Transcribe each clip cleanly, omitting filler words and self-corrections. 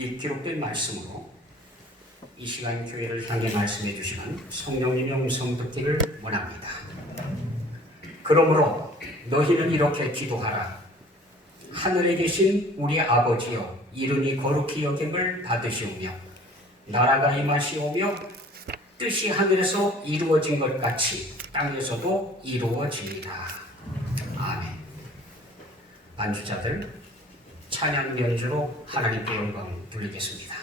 이 기록된 말씀으로 이 시간 교회를 향해 말씀해 주시는 성령님의 음성 듣기를 원합니다. 그러므로 너희는 이렇게 기도하라. 하늘에 계신 우리 아버지여, 이름이 거룩히 여김을 받으시오며 나라가 임하시오며 뜻이 하늘에서 이루어진 것 같이 땅에서도 이루어지리라. 아멘. 반주자들 찬양 연주로 하나님께 영광 돌리겠습니다.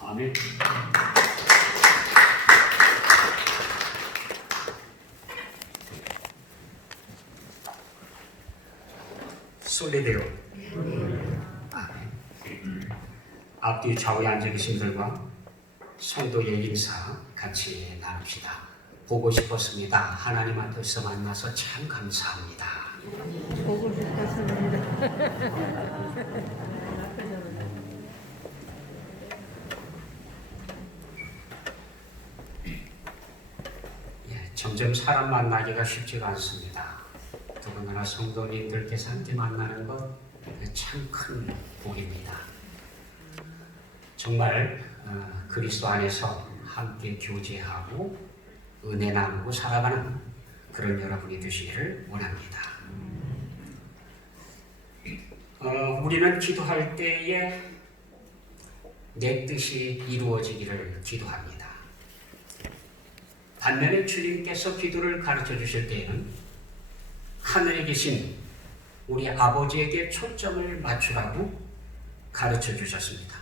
아멘. 솔리데오. 아멘. 앞뒤 좌우에 앉아 계신 분들과 성도의 인사 같이 나눕시다. 보고 싶었습니다. 하나님 앞에서 만나서 참 감사합니다. 보고 싶었습니다. 점점 사람 만나기가 쉽지가 않습니다. 더군다나 성도님들께서 함께 만나는 것 참 큰 복입니다. 정말 그리스도 안에서 함께 교제하고 은혜 나누고 살아가는 그런 여러분이 되시기를 원합니다. 우리는 기도할 때에 내 뜻이 이루어지기를 기도합니다. 반면에 주님께서 기도를 가르쳐 주실 때에는 하늘에 계신 우리 아버지에게 초점을 맞추라고 가르쳐 주셨습니다.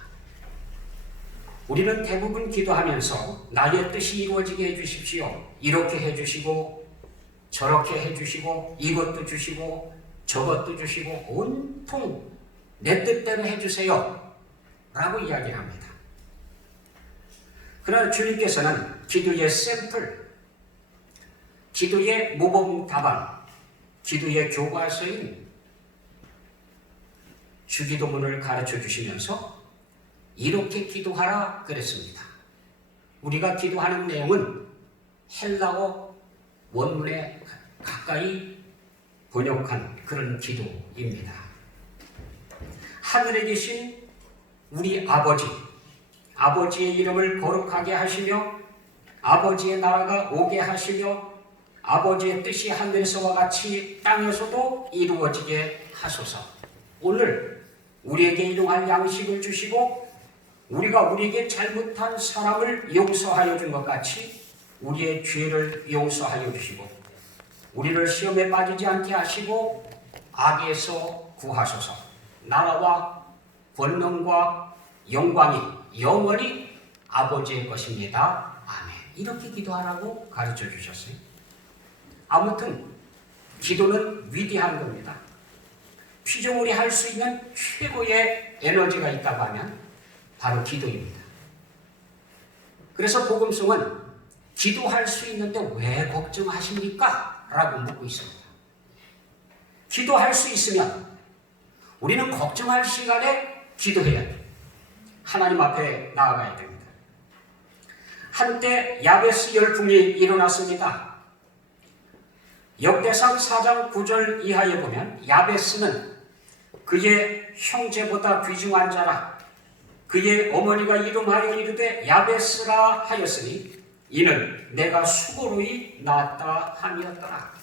우리는 대부분 기도하면서 나의 뜻이 이루어지게 해주십시오. 이렇게 해주시고 저렇게 해주시고 이것도 주시고 저것도 주시고 온통 내 뜻대로 해주세요 라고 이야기합니다. 그러나 주님께서는 기도의 샘플, 기도의 모범 답안, 기도의 교과서인 주기도문을 가르쳐 주시면서 이렇게 기도하라 그랬습니다. 우리가 기도하는 내용은 헬라어 원문에 가까이 번역한 그런 기도입니다. 하늘에 계신 우리 아버지의 이름을 거룩하게 하시며 아버지의 나라가 오게 하시며 아버지의 뜻이 하늘에서와 같이 땅에서도 이루어지게 하소서. 오늘 우리에게 일용할 양식을 주시고 우리가 우리에게 잘못한 사람을 용서하여 준 것 같이 우리의 죄를 용서하여 주시고 우리를 시험에 빠지지 않게 하시고 악에서 구하소서. 나라와 권능과 영광이 영원히 아버지의 것입니다. 아멘. 이렇게 기도하라고 가르쳐 주셨어요. 아무튼 기도는 위대한 겁니다. 피조물이 할 수 있는 최고의 에너지가 있다고 하면 바로 기도입니다. 그래서 복음성은 기도할 수 있는데 왜 걱정하십니까? 라고 묻고 있습니다. 기도할 수 있으면 우리는 걱정할 시간에 기도해야 돼요. 하나님 앞에 나아가야 됩니다. 한때 야베스 열풍이 일어났습니다. 역대상 4장 9절 이하에 보면 야베스는 그의 형제보다 귀중한 자라 그의 어머니가 이름하여 이르되 야베스라 하였으니 이는 내가 수고로이 낳았다 함이었더라.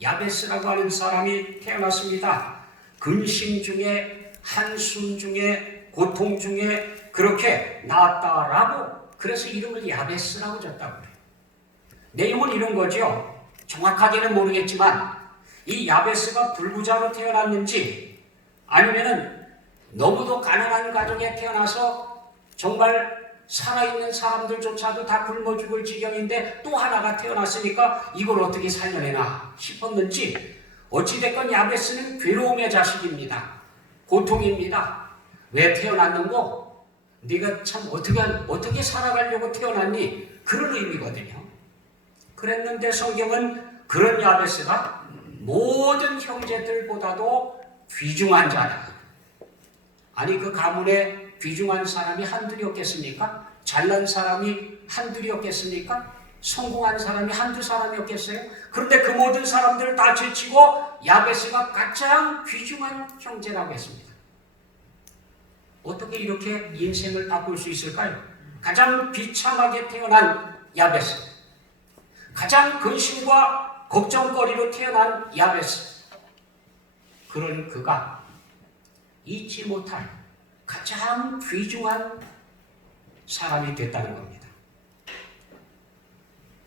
야베스라고 하는 사람이 태어났습니다. 근심 중에 한숨 중에 고통 중에 그렇게 낳았다라고 그래서 이름을 야베스라고 줬다고 그래요. 내용은 이런 거죠. 정확하게는 모르겠지만 이 야베스가 불구자로 태어났는지 아니면은 너무도 가난한 가정에 태어나서 정말 살아있는 사람들조차도 다 굶어 죽을 지경인데 또 하나가 태어났으니까 이걸 어떻게 살려내나 싶었는지 어찌됐건 야베스는 괴로움의 자식입니다. 고통입니다. 왜 태어났는고? 네가 참 어떻게 살아가려고 태어났니? 그런 의미거든요. 그랬는데 성경은 그런 야베스가 모든 형제들보다도 귀중한 자다. 아니 그 가문에 귀중한 사람이 한둘이었겠습니까? 잘난 사람이 한둘이었겠습니까? 성공한 사람이 한두 사람이었겠어요? 그런데 그 모든 사람들을 다 제치고 야베스가 가장 귀중한 형제라고 했습니다. 어떻게 이렇게 인생을 바꿀 수 있을까요? 가장 비참하게 태어난 야베스, 가장 근심과 걱정거리로 태어난 야베스, 그런 그가 잊지 못할 가장 귀중한 사람이 됐다는 겁니다.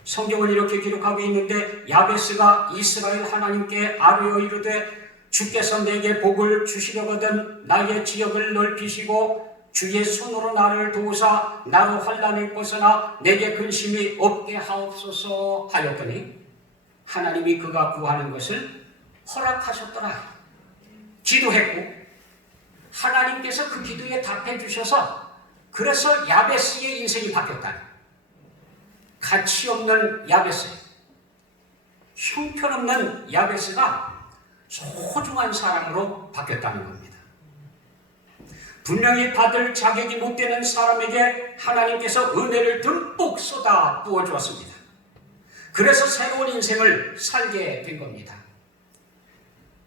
성경은 이렇게 기록하고 있는데 야베스가 이스라엘 하나님께 아뢰어 이르되 주께서 내게 복을 주시려거든 나의 지역을 넓히시고 주의 손으로 나를 도우사 나로 환난을 벗어나 내게 근심이 없게 하옵소서 하였더니 하나님이 그가 구하는 것을 허락하셨더라. 기도했고 하나님께서 그 기도에 답해 주셔서 그래서 야베스의 인생이 바뀌었다. 가치 없는 야베스, 형편없는 야베스가 소중한 사람으로 바뀌었다는 겁니다. 분명히 받을 자격이 못 되는 사람에게 하나님께서 은혜를 듬뿍 쏟아 부어 주었습니다. 그래서 새로운 인생을 살게 된 겁니다.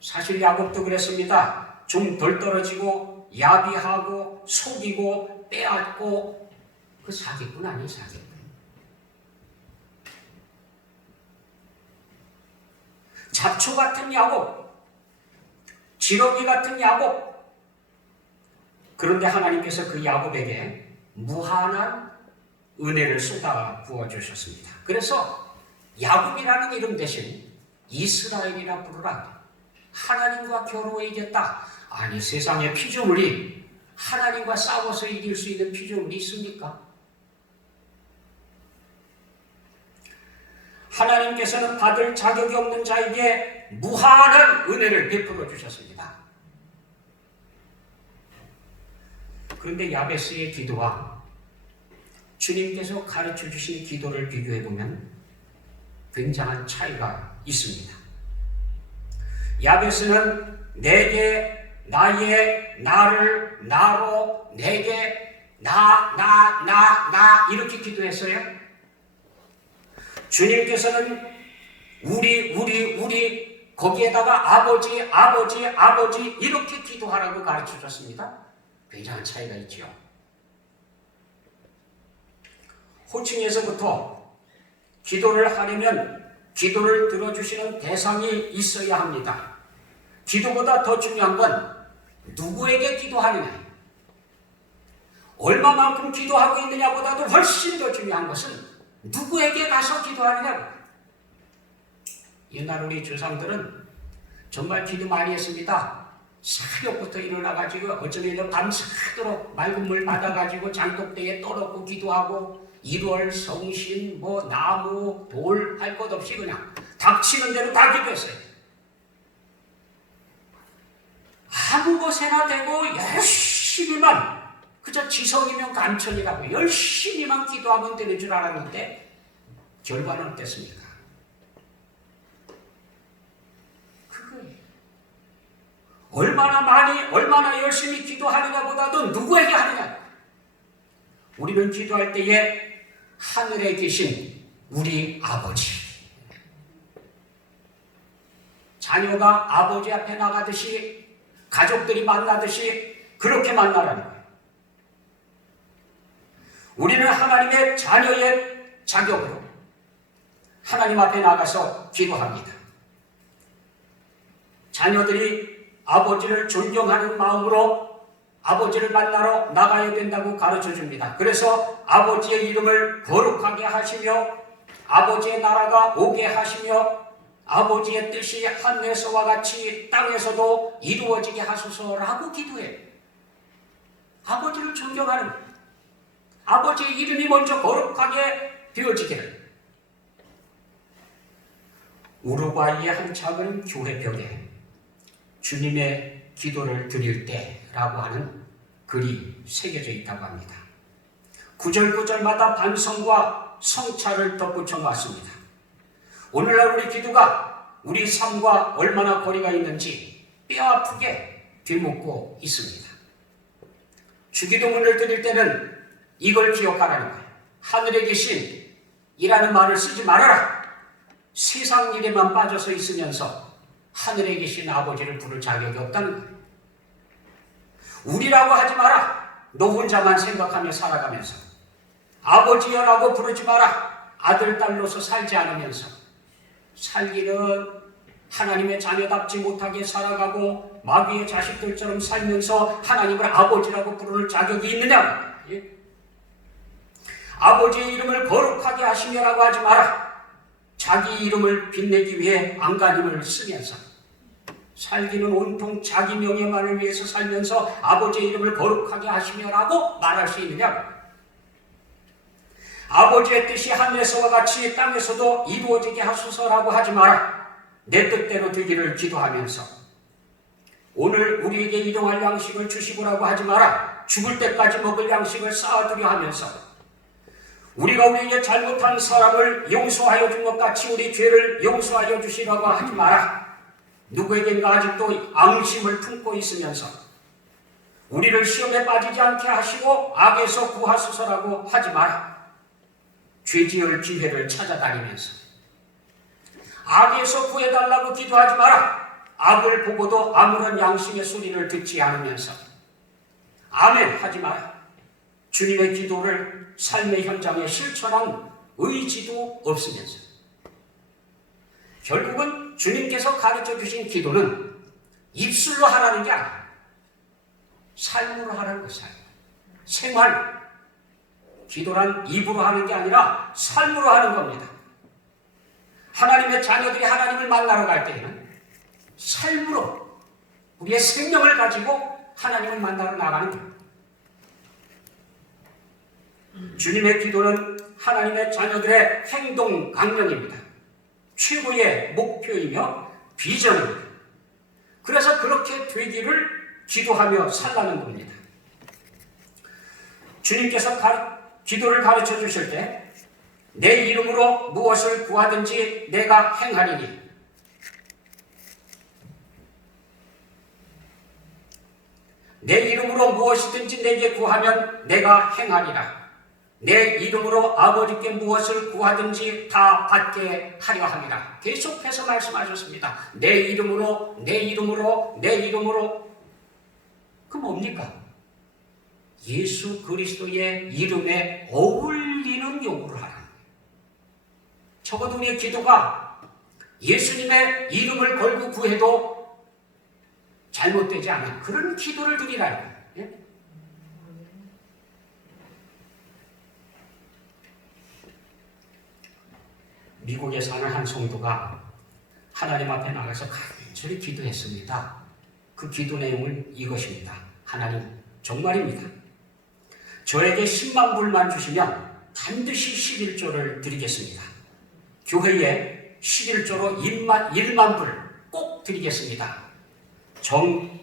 사실 야곱도 그랬습니다. 좀 덜 떨어지고 야비하고 속이고 빼앗고 그 사기꾼 아니에요, 사기꾼. 잡초 같은 야곱, 지렁이 같은 야곱. 그런데 하나님께서 그 야곱에게 무한한 은혜를 쏟아 부어주셨습니다. 그래서 야곱이라는 이름 대신 이스라엘이라 부르라. 하나님과 겨루어 이겼다. 아니 세상에 피조물이 하나님과 싸워서 이길 수 있는 피조물이 있습니까? 하나님께서는 받을 자격이 없는 자에게 무한한 은혜를 베풀어 주셨습니다. 그런데 야베스의 기도와 주님께서 가르쳐 주신 기도를 비교해 보면 굉장한 차이가 있습니다. 야베스는 내게 나의 나를 나로 내게 나 이렇게 기도했어요. 주님께서는 우리 거기에다가 아버지 이렇게 기도하라고 가르쳐 줬습니다. 굉장한 차이가 있죠. 호칭에서부터 기도를 하려면 기도를 들어주시는 대상이 있어야 합니다. 기도보다 더 중요한 건 누구에게 기도하느냐, 얼마만큼 기도하고 있느냐보다도 훨씬 더 중요한 것은 누구에게 가서 기도하느냐고. 옛날 우리 조상들은 정말 기도 많이 했습니다. 새벽부터 일어나가지고 어쩌면 밤새도록 맑은 물 받아가지고 장독대에 떠놓고 기도하고 1월 성신 나무 돌 할 것 없이 그냥 닥치는 대로 다 기도했어요. 아무 곳에나 대고 열심히만, 그저 지성이면 감천이라고 열심히만 기도하면 되는 줄 알았는데 결과는 어땠습니까? 그거예요. 얼마나 많이, 얼마나 열심히 기도하느냐보다도 누구에게 하느냐. 우리는 기도할 때에 하늘에 계신 우리 아버지, 자녀가 아버지 앞에 나가듯이, 가족들이 만나듯이 그렇게 만나라는 거예요. 우리는 하나님의 자녀의 자격으로 하나님 앞에 나가서 기도합니다. 자녀들이 아버지를 존경하는 마음으로 아버지를 만나러 나가야 된다고 가르쳐 줍니다. 그래서 아버지의 이름을 거룩하게 하시며 아버지의 나라가 오게 하시며 아버지의 뜻이 하늘에서와 같이 땅에서도 이루어지게 하소서라고 기도해요. 아버지를 존경하는, 아버지의 이름이 먼저 거룩하게 되어지기를. 우루과이의 한 작은 교회벽에 주님의 기도를 드릴 때라고 하는 글이 새겨져 있다고 합니다. 구절구절마다 반성과 성찰을 덧붙여 놨습니다. 오늘날 우리 기도가 우리 삶과 얼마나 거리가 있는지 뼈아프게 되묻고 있습니다. 주기도문을 드릴 때는 이걸 기억하라는 거예요. 하늘에 계신 이라는 말을 쓰지 말아라. 세상 일에만 빠져서 있으면서 하늘에 계신 아버지를 부를 자격이 없다는 거예요. 우리라고 하지 마라. 너 혼자만 생각하며 살아가면서. 아버지여라고 부르지 마라. 아들, 딸로서 살지 않으면서. 살기는 하나님의 자녀답지 못하게 살아가고 마귀의 자식들처럼 살면서 하나님을 아버지라고 부를 자격이 있느냐? 예? 아버지의 이름을 거룩하게 하시며라고 하지 마라. 자기 이름을 빛내기 위해 안간힘을 쓰면서 살기는 온통 자기 명예만을 위해서 살면서 아버지의 이름을 거룩하게 하시며라고 말할 수 있느냐? 아버지의 뜻이 하늘에서와 같이 땅에서도 이루어지게 하소서라고 하지 마라. 내 뜻대로 되기를 기도하면서 오늘 우리에게 일용할 양식을 주시고라고 하지 마라. 죽을 때까지 먹을 양식을 쌓아두려 하면서 우리가 우리에게 잘못한 사람을 용서하여 준 것 같이 우리 죄를 용서하여 주시라고 하지 마라. 누구에겐가 아직도 앙심을 품고 있으면서 우리를 시험에 빠지지 않게 하시고 악에서 구하소서라고 하지 마라. 죄지을 기회를 찾아다니면서 악에서 구해달라고 기도하지 마라. 악을 보고도 아무런 양심의 소리를 듣지 않으면서 아멘 하지 마라. 주님의 기도를 삶의 현장에 실천한 의지도 없으면서 결국은 주님께서 가르쳐 주신 기도는 입술로 하라는 게 아니야. 삶으로 하라는 것이야. 생활. 기도란 입으로 하는 게 아니라 삶으로 하는 겁니다. 하나님의 자녀들이 하나님을 만나러 갈 때에는 삶으로 우리의 생명을 가지고 하나님을 만나러 나가는 겁니다. 주님의 기도는 하나님의 자녀들의 행동 강령입니다. 최고의 목표이며 비전입니다. 그래서 그렇게 되기를 기도하며 살라는 겁니다. 주님께서 기도를 가르쳐 주실 때 내 이름으로 무엇을 구하든지 내가 행하리니 내 이름으로 무엇이든지 내게 구하면 내가 행하리라. 내 이름으로 아버지께 무엇을 구하든지 다 받게 하려 함이라. 계속해서 말씀하셨습니다. 내 이름으로, 내 이름으로, 내 이름으로. 그 뭡니까? 예수 그리스도의 이름에 어울리는 요구를 하라. 적어도 우리의 기도가 예수님의 이름을 걸고 구해도 잘못되지 않은 그런 기도를 드리라는 거예요. 예? 미국에 사는 한 성도가 하나님 앞에 나가서 간절히 기도했습니다. 그 기도 내용은 이것입니다. 하나님, 정말입니다. 저에게 10만 불만 주시면 반드시 11조를 드리겠습니다. 교회에 11조로 1만 불 꼭 드리겠습니다. 정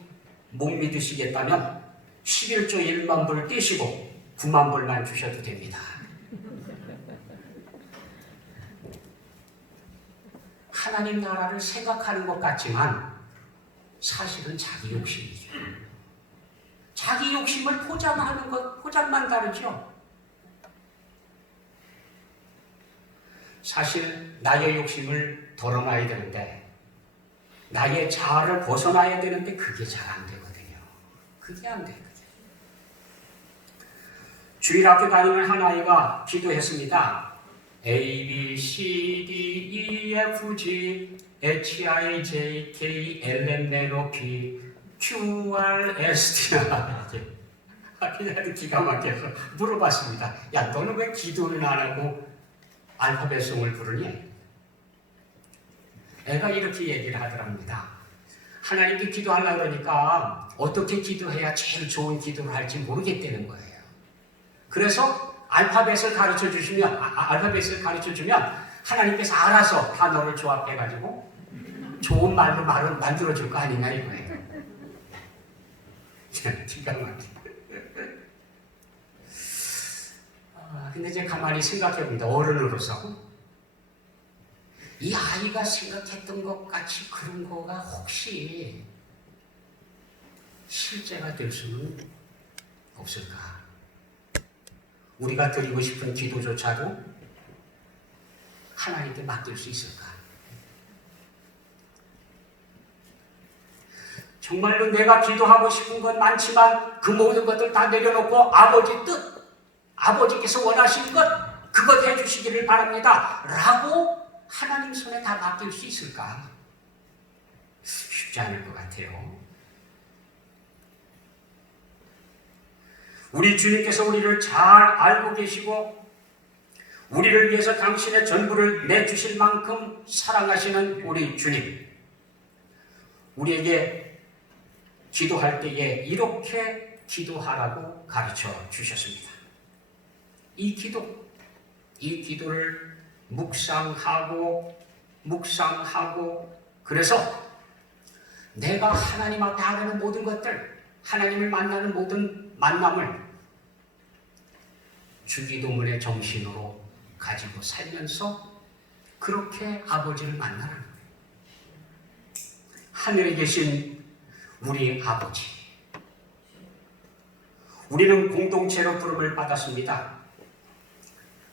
못 믿으시겠다면 11조 1만 불 떼시고 9만 불만 주셔도 됩니다. 하나님 나라를 생각하는 것 같지만 사실은 자기 욕심이죠. 자기 욕심을 포장하는 것, 포장만 다르죠. 사실 나의 욕심을 덜어놔야 되는데, 나의 자아를 벗어나야 되는데 그게 잘 안 되거든요. 그게 안 돼요. 주일학교 다니는 한 아이가 기도했습니다. A, B, C, D, E, F, G, H, I, J, K, L, M, N, O, P, Q, R, S, T. 그냥 기가 막혀서 물어봤습니다. 야, 너는 왜 기도를 안 하고 알파벳송을 부르니? 애가 이렇게 얘기를 하더랍니다. 하나님께 기도하려고 그러니까 어떻게 기도해야 제일 좋은 기도를 할지 모르겠다는 거예요. 그래서 알파벳을 가르쳐 주면 하나님께서 알아서 단어를 조합해가지고 좋은 말로 말을 만들어줄 거 아니냐 이거예요. 기가 막혀. 근데 이제 가만히 생각해봅니다. 어른으로서 이 아이가 생각했던 것 같이 그런 거가 혹시 실제가 될 수는 없을까? 우리가 드리고 싶은 기도조차도 하나님께 맡길 수 있을까? 정말로 내가 기도하고 싶은 건 많지만 그 모든 것들 다 내려놓고 아버지 뜻, 아버지께서 원하시는 것 그것 해주시기를 바랍니다 라고 하나님 손에 다 맡길 수 있을까? 쉽지 않을 것 같아요. 우리 주님께서 우리를 잘 알고 계시고 우리를 위해서 당신의 전부를 내주실 만큼 사랑하시는 우리 주님, 우리에게 기도할 때에 이렇게 기도하라고 가르쳐 주셨습니다. 이 기도를 묵상하고 그래서 내가 하나님 앞에 하는 모든 것들, 하나님을 만나는 모든 만남을 주기도문의 정신으로 가지고 살면서 그렇게 아버지를 만나는 거예요. 하늘에 계신 우리 아버지, 우리는 공동체로 부름을 받았습니다.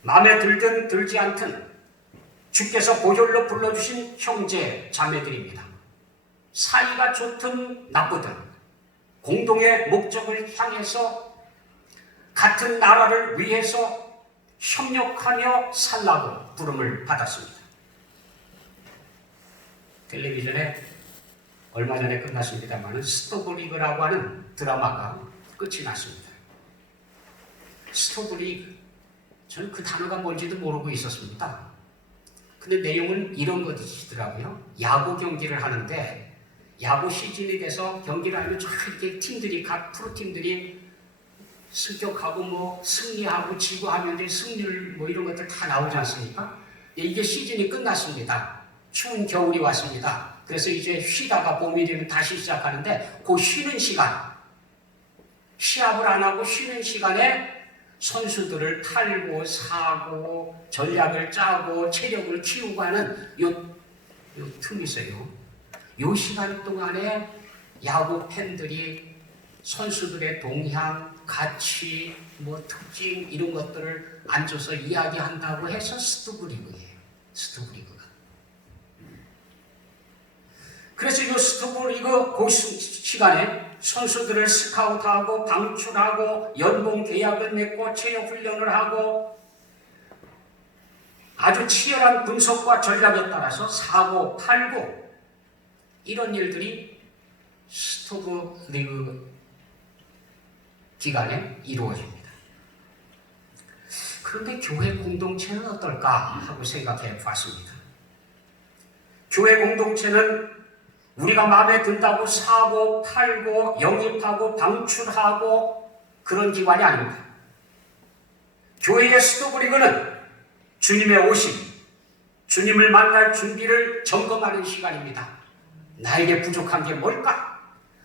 마음에 들든 들지 않든 주께서 보혈로 불러주신 형제 자매들입니다. 사이가 좋든 나쁘든 공동의 목적을 향해서 같은 나라를 위해서 협력하며 살라고 부름을 받았습니다. 텔레비전에 얼마 전에 끝났습니다만 스토브리그라고 하는 드라마가 끝이 났습니다. 스토브리그, 저는 그 단어가 뭔지도 모르고 있었습니다. 근데 내용은 이런 것이더라고요. 야구 경기를 하는데 야구 시즌이 돼서 경기를 하면 쫙 이렇게 팀들이, 각 프로팀들이 승격하고 뭐 승리하고 지고 하면 이제 승률 뭐 이런 것들 다 나오지 않습니까? 이게 시즌이 끝났습니다. 추운 겨울이 왔습니다. 그래서 이제 쉬다가 봄이 되면 다시 시작하는데 그 쉬는 시간, 시합을 안 하고 쉬는 시간에 선수들을 탈고 사고 전략을 짜고 체력을 키우고 하는 요 틈이 있어요. 요 시간 동안에 야구 팬들이 선수들의 동향, 가치, 뭐 특징 이런 것들을 앉아서 이야기한다고 해서 스토브리그예요. 스토브리그가. 그래서 이 스토브 리그 그 시간에 선수들을 스카우트하고 방출하고 연봉 계약을 맺고 체력 훈련을 하고 아주 치열한 분석과 전략에 따라서 사고 팔고 이런 일들이 스토브 리그 기간에 이루어집니다. 그런데 교회 공동체는 어떨까 하고 생각해 봤습니다. 교회 공동체는 우리가 마음에 든다고 사고 팔고 영입하고 방출하고 그런 기관이 아닙니다. 교회의 스토브 리그는 주님의 오심, 주님을 만날 준비를 점검하는 시간입니다. 나에게 부족한 게 뭘까?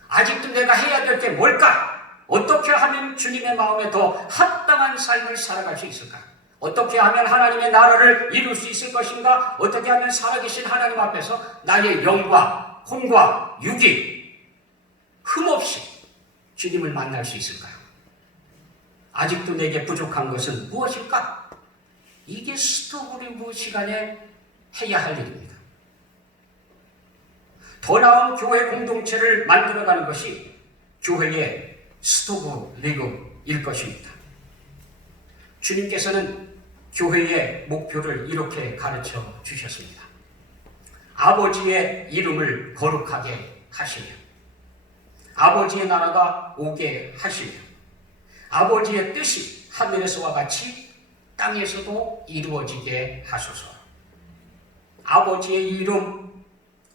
아직도 내가 해야 될 게 뭘까? 어떻게 하면 주님의 마음에 더 합당한 삶을 살아갈 수 있을까? 어떻게 하면 하나님의 나라를 이룰 수 있을 것인가? 어떻게 하면 살아계신 하나님 앞에서 나의 영과 혼과 육이 흠없이 주님을 만날 수 있을까요? 아직도 내게 부족한 것은 무엇일까? 이게 스토브 리그 시간에 해야 할 일입니다. 더 나은 교회 공동체를 만들어가는 것이 교회의 스토브 리그일 것입니다. 주님께서는 교회의 목표를 이렇게 가르쳐 주셨습니다. 아버지의 이름을 거룩하게 하시며 아버지의 나라가 오게 하시며 아버지의 뜻이 하늘에서와 같이 땅에서도 이루어지게 하소서. 아버지의 이름,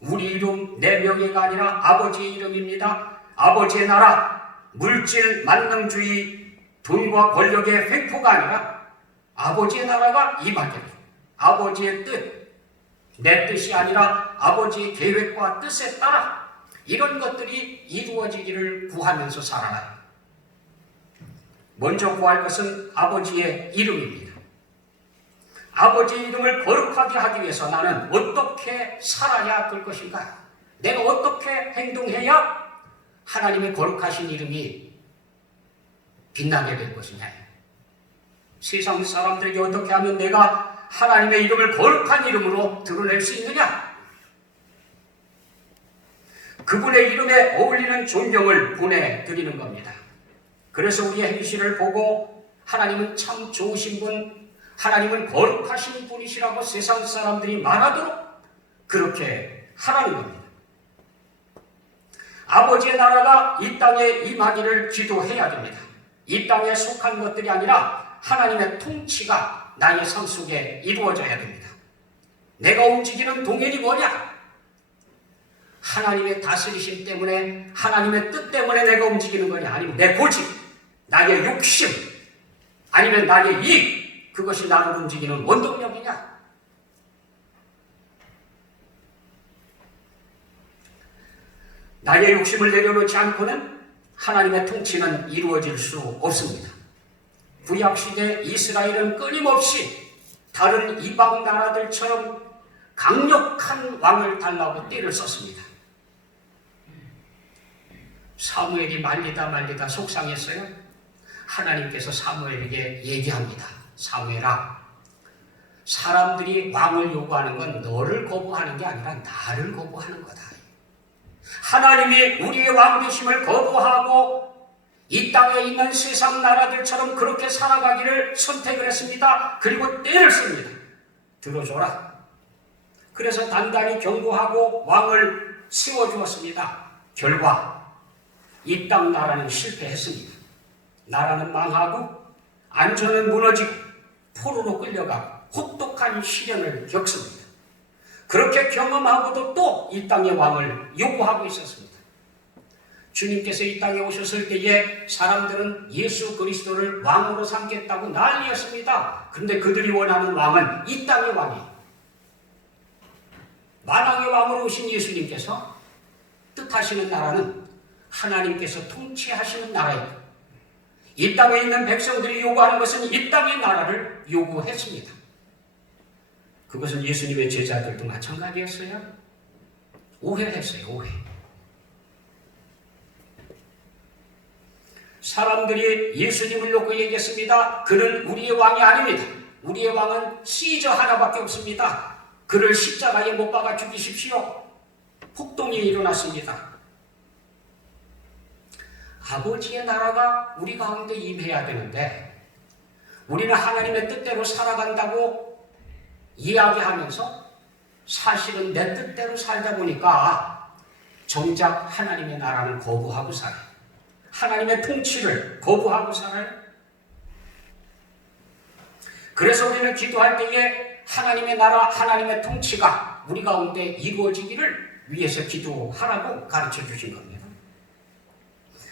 우리 이름, 내 명예가 아니라 아버지의 이름입니다. 아버지의 나라, 물질, 만능주의, 돈과 권력의 횡포가 아니라 아버지의 나라가 임하기를, 아버지의 뜻, 내 뜻이 아니라 아버지의 계획과 뜻에 따라 이런 것들이 이루어지기를 구하면서 살아라. 먼저 구할 것은 아버지의 이름입니다. 아버지의 이름을 거룩하게 하기 위해서 나는 어떻게 살아야 될 것인가? 내가 어떻게 행동해야 하나님의 거룩하신 이름이 빛나게 될 것이냐? 세상 사람들에게 어떻게 하면 내가 하나님의 이름을 거룩한 이름으로 드러낼 수 있느냐? 그분의 이름에 어울리는 존경을 보내드리는 겁니다. 그래서 우리의 행실을 보고 하나님은 참 좋으신 분, 하나님은 거룩하신 분이시라고 세상 사람들이 말하도록 그렇게 하라는 겁니다. 아버지의 나라가 이 땅에 임하기를 기도해야 됩니다. 이 땅에 속한 것들이 아니라 하나님의 통치가 나의 삶 속에 이루어져야 됩니다. 내가 움직이는 동행이 뭐냐? 하나님의 다스리심 때문에, 하나님의 뜻 때문에 내가 움직이는 거냐? 아니면 내 고집, 나의 욕심, 아니면 나의 이익, 그것이 나를 움직이는 원동력이냐? 나의 욕심을 내려놓지 않고는 하나님의 통치는 이루어질 수 없습니다. 구약시대 이스라엘은 끊임없이 다른 이방 나라들처럼 강력한 왕을 달라고 떼를 썼습니다. 사무엘이 말리다 속상했어요. 하나님께서 사무엘에게 얘기합니다. 사무엘아, 사람들이 왕을 요구하는 건 너를 거부하는 게 아니라 나를 거부하는 거다. 하나님이 우리의 왕되심을 거부하고 이 땅에 있는 세상 나라들처럼 그렇게 살아가기를 선택을 했습니다. 그리고 때를 씁니다. 들어줘라. 그래서 단단히 경고하고 왕을 세워주었습니다. 결과 이 땅 나라는 실패했습니다. 나라는 망하고 안전은 무너지고 포로로 끌려가 혹독한 시련을 겪습니다. 그렇게 경험하고도 또 이 땅의 왕을 요구하고 있었습니다. 주님께서 이 땅에 오셨을 때에 사람들은 예수 그리스도를 왕으로 삼겠다고 난리였습니다. 그런데 그들이 원하는 왕은 이 땅의 왕이에요. 만왕의 왕으로 오신 예수님께서 뜻하시는 나라는 하나님께서 통치하시는 나라입니다. 이 땅에 있는 백성들이 요구하는 것은 이 땅의 나라를 요구했습니다. 그것은 예수님의 제자들도 마찬가지였어요. 오해했어요. 오해. 사람들이 예수님을 놓고 얘기했습니다. 그는 우리의 왕이 아닙니다. 우리의 왕은 시저 하나밖에 없습니다. 그를 십자가에 못 박아 죽이십시오. 폭동이 일어났습니다. 아버지의 나라가 우리 가운데 임해야 되는데 우리는 하나님의 뜻대로 살아간다고 이야기하면서 사실은 내 뜻대로 살다 보니까 정작 하나님의 나라는 거부하고 살아요. 하나님의 통치를 거부하고 살아요. 그래서 우리는 기도할 때에 하나님의 나라, 하나님의 통치가 우리 가운데 이루어지기를 위해서 기도하라고 가르쳐 주신 겁니다.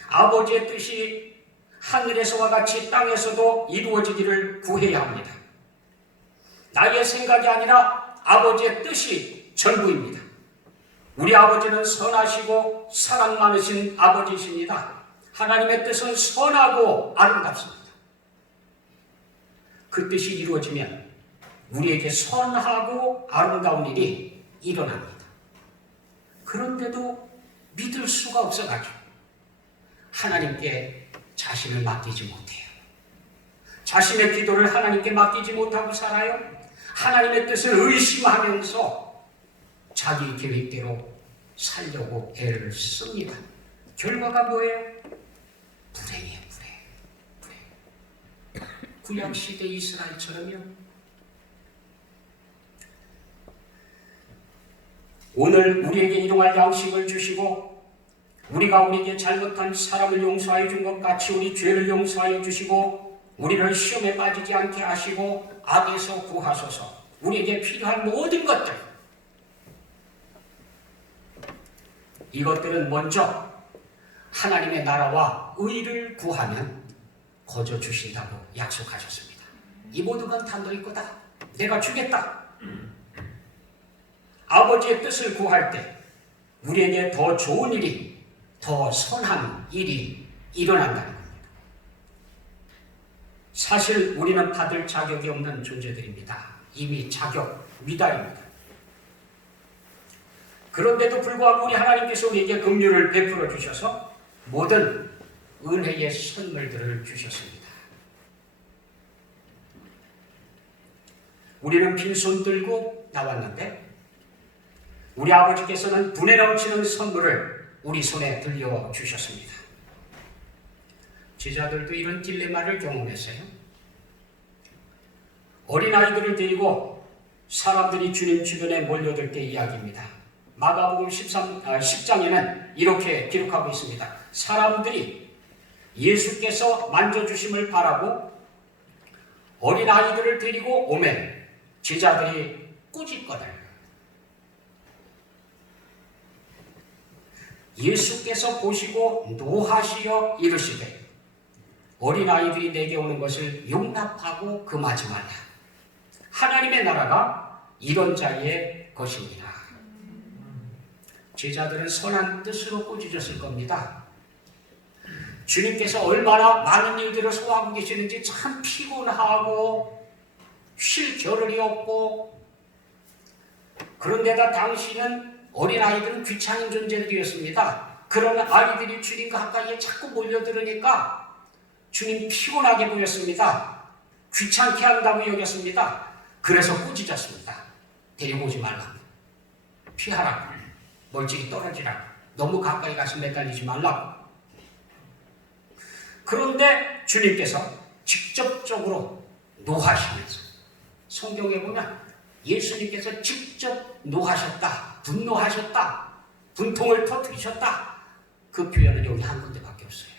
아버지의 뜻이 하늘에서와 같이 땅에서도 이루어지기를 구해야 합니다. 나의 생각이 아니라 아버지의 뜻이 전부입니다. 우리 아버지는 선하시고 사랑 많으신 아버지이십니다. 하나님의 뜻은 선하고 아름답습니다. 그 뜻이 이루어지면 우리에게 선하고 아름다운 일이 일어납니다. 그런데도 믿을 수가 없어가지고 하나님께 자신을 맡기지 못해요. 자신의 기도를 하나님께 맡기지 못하고 살아요. 하나님의 뜻을 의심하면서 자기 계획대로 살려고 애를 씁니다. 결과가 뭐예요? 불행이에요. 불행. 구약시대 이스라엘처럼요. 오늘 우리에게 일용할 양식을 주시고 우리가 우리에게 잘못한 사람을 용서하여 준 것 같이 우리 죄를 용서하여 주시고 우리를 시험에 빠지지 않게 하시고 악에서 구하소서. 우리에게 필요한 모든 것들, 이것들은 먼저 하나님의 나라와 의를 구하면 거저 주신다고 약속하셨습니다. 이 모든 건 다 너희 거다. 내가 주겠다. 아버지의 뜻을 구할 때 우리에게 더 좋은 일이, 더 선한 일이 일어난다는 겁니다. 사실 우리는 받을 자격이 없는 존재들입니다. 이미 자격 미달입니다. 그런데도 불구하고 우리 하나님께서 우리에게 긍휼을 베풀어 주셔서 모든 은혜의 선물들을 주셨습니다. 우리는 빈손 들고 나왔는데 우리 아버지께서는 분에 넘치는 선물을 우리 손에 들려주셨습니다. 제자들도 이런 딜레마를 경험했어요. 어린아이들을 데리고 사람들이 주님 주변에 몰려들 때 이야기입니다. 마가복음 10장에는 이렇게 기록하고 있습니다. 사람들이 예수께서 만져주심을 바라고 어린아이들을 데리고 오면 제자들이 꾸짖거든요. 예수께서 보시고 노하시어 이르시되 어린아이들이 내게 오는 것을 용납하고 금하지 말라. 하나님의 나라가 이런 자의 것입니다. 제자들은 선한 뜻으로 꾸짖었을 겁니다. 주님께서 얼마나 많은 일들을 소화하고 계시는지 참 피곤하고 쉴 겨를이 없고, 그런데다 당시는 어린아이들은 귀찮은 존재들이었습니다. 그런 아이들이 주님 가까이에 자꾸 몰려들으니까 주님 피곤하게 보였습니다. 귀찮게 한다고 여겼습니다. 그래서 꾸짖었습니다. 데리고 오지 말라고, 피하라고, 멀찍이 떨어지라고, 너무 가까이 가서 매달리지 말라고. 그런데 주님께서 직접적으로 노하시면서, 성경에 보면 예수님께서 직접 노하셨다, 분노하셨다, 분통을 터뜨리셨다, 그 표현은 여기 한 군데밖에 없어요.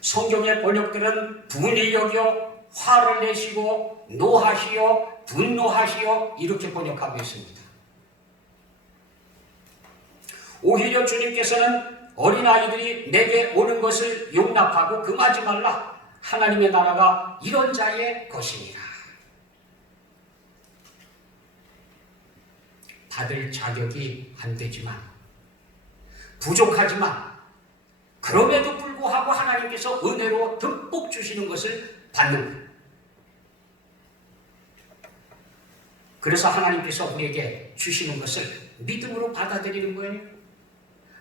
성경의 번역들은 분이 여겨 화를 내시고 노하시어 분노하시어 이렇게 번역하고 있습니다. 오히려 주님께서는 어린아이들이 내게 오는 것을 용납하고 금하지 말라. 하나님의 나라가 이런 자의 것이니라. 받을 자격이 안 되지만, 부족하지만, 그럼에도 불구하고 하나님께서 은혜로 듬뿍 주시는 것을 받는 거예요. 그래서 하나님께서 우리에게 주시는 것을 믿음으로 받아들이는 거예요.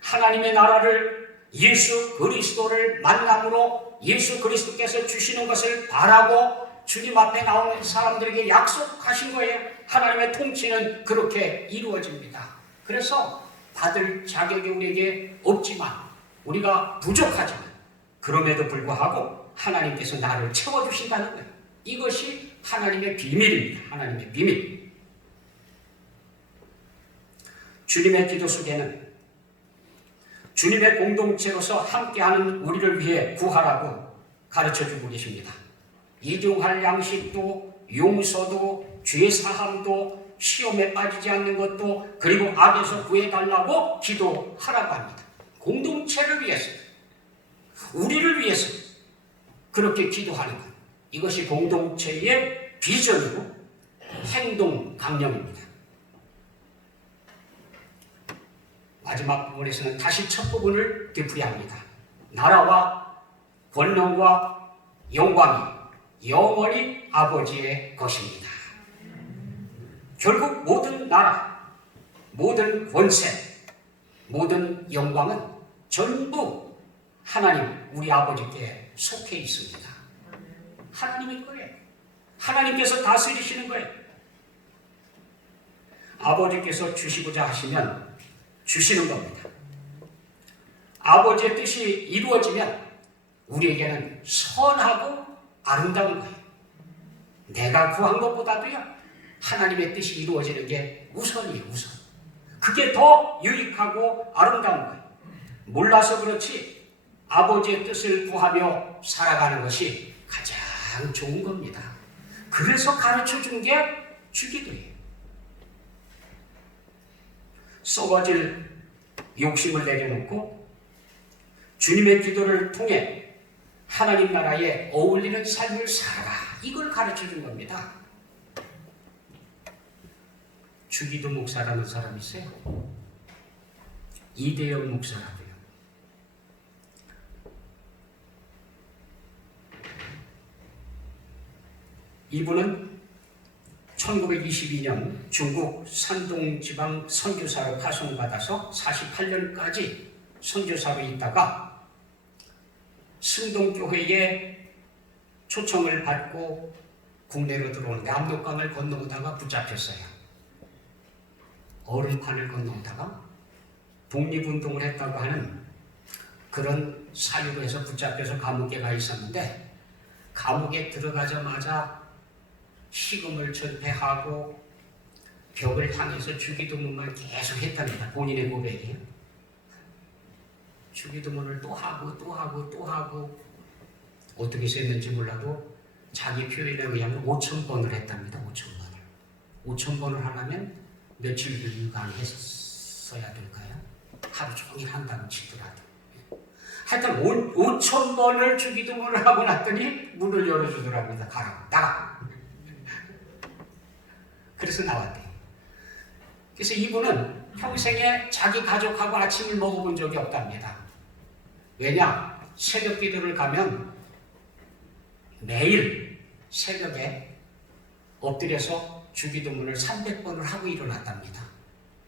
하나님의 나라를, 예수 그리스도를 만남으로 예수 그리스도께서 주시는 것을 바라고 주님 앞에 나오는 사람들에게 약속하신 거예요. 하나님의 통치는 그렇게 이루어집니다. 그래서 받을 자격이 우리에게 없지만, 우리가 부족하지만, 그럼에도 불구하고 하나님께서 나를 채워주신다는 거예요. 이것이 하나님의 비밀입니다. 하나님의 비밀. 주님의 기도 속에는 주님의 공동체로서 함께하는 우리를 위해 구하라고 가르쳐주고 계십니다. 일용할 양식도, 용서도, 죄사함도, 시험에 빠지지 않는 것도, 그리고 악에서 구해달라고 기도하라고 합니다. 공동체를 위해서, 우리를 위해서 그렇게 기도하는 것, 이것이 공동체의 비전이고 행동 강령입니다. 마지막 부분에서는 다시 첫 부분을 되풀이합니다. 나라와 권능과 영광이 영원히 아버지의 것입니다. 결국 모든 나라, 모든 권세, 모든 영광은 전부 하나님, 우리 아버지께 속해 있습니다. 하나님의 거예요. 하나님께서 다스리시는 거예요. 아버지께서 주시고자 하시면 주시는 겁니다. 아버지의 뜻이 이루어지면 우리에게는 선하고 아름다운 거예요. 내가 구한 것보다도요, 하나님의 뜻이 이루어지는 게 우선이에요. 우선. 그게 더 유익하고 아름다운 거예요. 몰라서 그렇지 아버지의 뜻을 구하며 살아가는 것이 가장 좋은 겁니다. 그래서 가르쳐준 게 주기도예요. 썩어질 욕심을 내려놓고 주님의 기도를 통해 하나님 나라에 어울리는 삶을 살아라, 이걸 가르쳐준 겁니다. 주기도 목사라는 사람이 있어요. 이대영 목사라고요. 이분은 1922년 중국 산동지방 선교사로 파송받아서 48년까지 선교사로 있다가 승동교회에 초청을 받고 국내로 들어오는데 압록강을 건너오다가 붙잡혔어요. 얼음판을 건너오다가 독립운동을 했다고 하는 그런 사유로 해서 붙잡혀서 감옥에 가 있었는데, 감옥에 들어가자마자 식음을 전폐하고 벽을 향해서 주기도문만 계속 했답니다. 본인의 고백이에요. 주기도문을 또 하고 또 하고 또 하고, 어떻게 썼는지 몰라도 자기 표현에 의하면 5,000번을 했답니다. 5,000번을. 5,000번을 하려면 며칠간 했어야 될까요? 하루 종일 한다고 치더라도. 하여튼 5,000번을 주기도문을 하고 났더니 문을 열어주더랍니다. 가라, 나가. 그래서 나왔대요. 그래서 이분은 평생에 자기 가족하고 아침을 먹어본 적이 없답니다. 왜냐? 새벽 기도를 가면 매일 새벽에 엎드려서 주기도문을 300번을 하고 일어났답니다.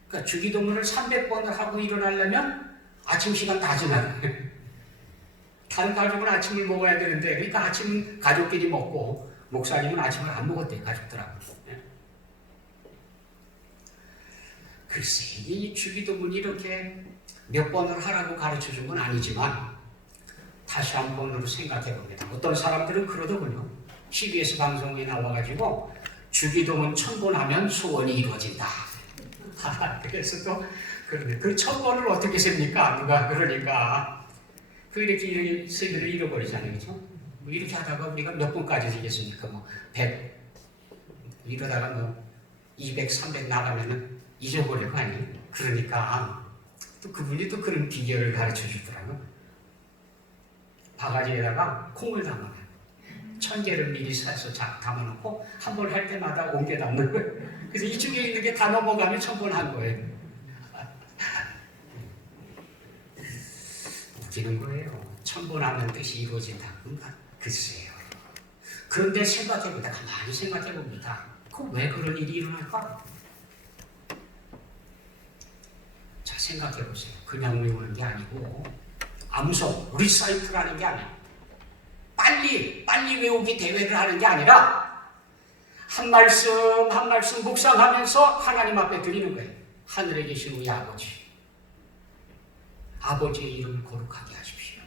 그러니까 주기도문을 300번을 하고 일어나려면 아침 시간 다 지나요. 다른 가족은 아침을 먹어야 되는데, 그러니까 아침은 가족끼리 먹고 목사님은 아침을 안 먹었대요, 가족들하고. 글쎄, 이 주기도문이 이렇게 몇 번을 하라고 가르쳐준 건 아니지만 다시 한 번으로 생각해 봅니다. 어떤 사람들은 그러더군요. CBS 방송에 나와가지고 주기도문 1000번 하면 소원이 이루어진다. 그래서 또 그런데 그 1000번을 어떻게 셉니까? 누가 그러니까 이렇게 세계를 잃어버리잖아요, 그렇죠? 뭐 이렇게 하다가 우리가 몇 번까지 되겠습니까? 뭐 100 이러다가 뭐 200, 300 나가면은 잊어버릴 거 아니에요? 그러니까 또 그분이 또 그런 비결을 가르쳐 주더라고요. 바가지에다가 콩을 담아놔요. 1000개를 미리 사서 담아놓고 한 번 할 때마다 옮겨 담는 거예요. 그래서 이쪽에 있는 게 다 넘어가면 1000번 한 거예요. 웃기는 거예요. 1000번 하면 뜻이 이루어진다. 글쎄요. 그런데 생각해봅니다. 가만히 생각해봅니다. 왜 그런 일이 일어날까? 자, 생각해보세요. 그냥 외우는 게 아니고 암송, 리사이트라는 게 아니에요. 빨리 빨리 외우기 대회를 하는 게 아니라 한 말씀 한 말씀 묵상하면서 하나님 앞에 드리는 거예요. 하늘에 계신 우리 아버지, 아버지의 이름을 거룩하게 하십시오.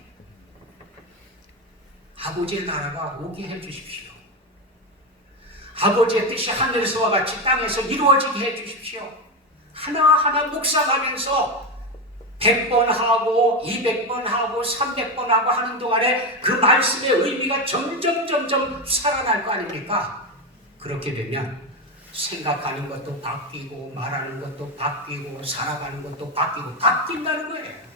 아버지의 나라가 오게 해주십시오. 아버지의 뜻이 하늘에서와 같이 땅에서 이루어지게 해주십시오. 하나하나 묵상하면서 100번 하고 200번 하고 300번 하고 하는 동안에 그 말씀의 의미가 점점 살아날 거 아닙니까? 그렇게 되면 생각하는 것도 바뀌고 말하는 것도 바뀌고 살아가는 것도 바뀌고 바뀐다는 거예요.